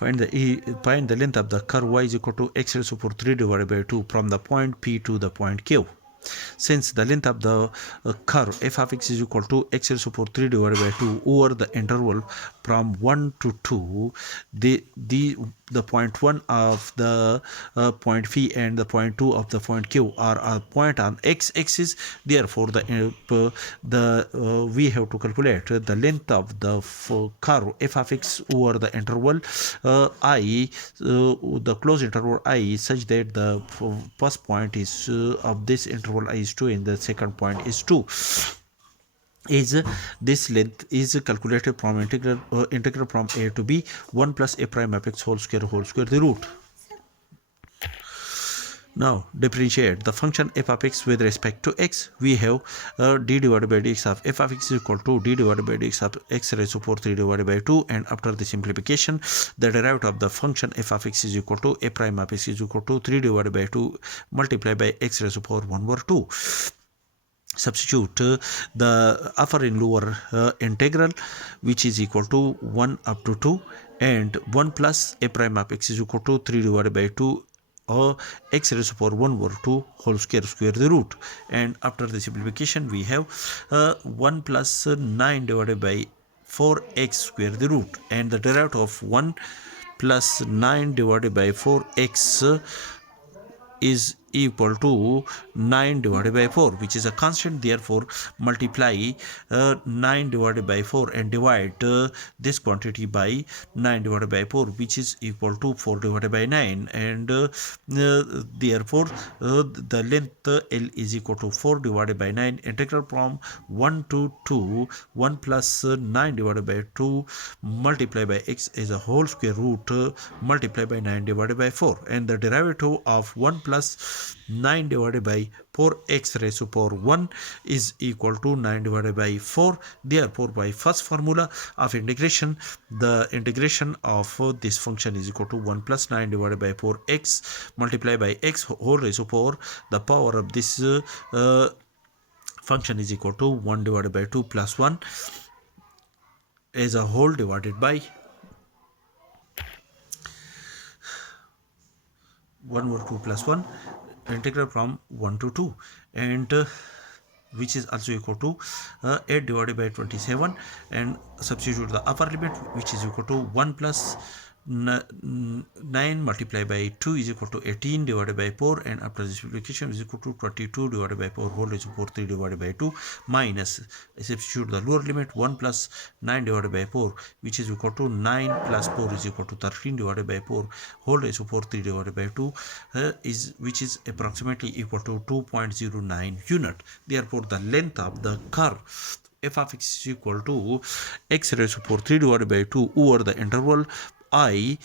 Find the length of the curve y is equal to x raised to power 3 divided by 2 from the point P to the point Q. Since the length of the curve f of x is equal to x raised to power 3 divided by 2 over the interval from 1 to 2, the point 1 of the point P and the point 2 of the point Q are a point on x-axis. Therefore, we have to calculate the length of the curve f of x over the interval the closed interval I, such that the first point is of this interval I is 2 and the second point is 2. This length is calculated from integral from a to b 1 plus a prime of x whole square the root. Now differentiate the function f of x with respect to x. We have d divided by dx of f of x is equal to d divided by dx of x raised to power 3 divided by 2, and after the simplification the derivative of the function f of x is equal to a prime of x is equal to 3 divided by 2 multiplied by x raised to power 1 over 2. Substitute the upper and lower integral, which is equal to 1 up to 2, and 1 plus a prime of x is equal to 3 divided by 2 or x raised to power 1 over 2 whole square the root. And after the simplification we have 1 plus 9 divided by 4x square the root, and the derivative of 1 plus 9 divided by 4x is equal to 9 divided by 4, which is a constant. Therefore multiply 9 divided by 4 and divide this quantity by 9 divided by 4, which is equal to 4 divided by 9, and therefore the length L is equal to 4 divided by 9 integral from 1 to 2 1 plus 9 divided by 2 multiplied by x is a whole square root multiplied by 9 divided by 4, and the derivative of 1 plus 9 divided by 4x raised to power 1 is equal to 9 divided by 4. Therefore, by first formula of integration, the integration of this function is equal to 1 plus 9 divided by 4x multiplied by x whole raised to power the power of this function is equal to 1 divided by 2 plus 1 as a whole divided by 1 over 2 plus 1 integral from 1 to 2, and which is also equal to 8 divided by 27, and substitute the upper limit, which is equal to 1 plus 9 multiplied by 2 is equal to 18 divided by 4, and after this multiplication is equal to 22 divided by 4 whole raised to power 3 divided by 2 minus substitute the lower limit 1 plus 9 divided by 4, which is equal to 9 plus 4 is equal to 13 divided by 4 whole raised to power 3 divided by 2 which is approximately equal to 2.09 unit. Therefore the length of the curve f of x is equal to x raised to power 3 divided by 2 over the interval I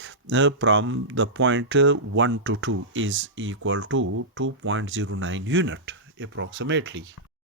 from the point 1 to 2 is equal to 2.09 unit approximately.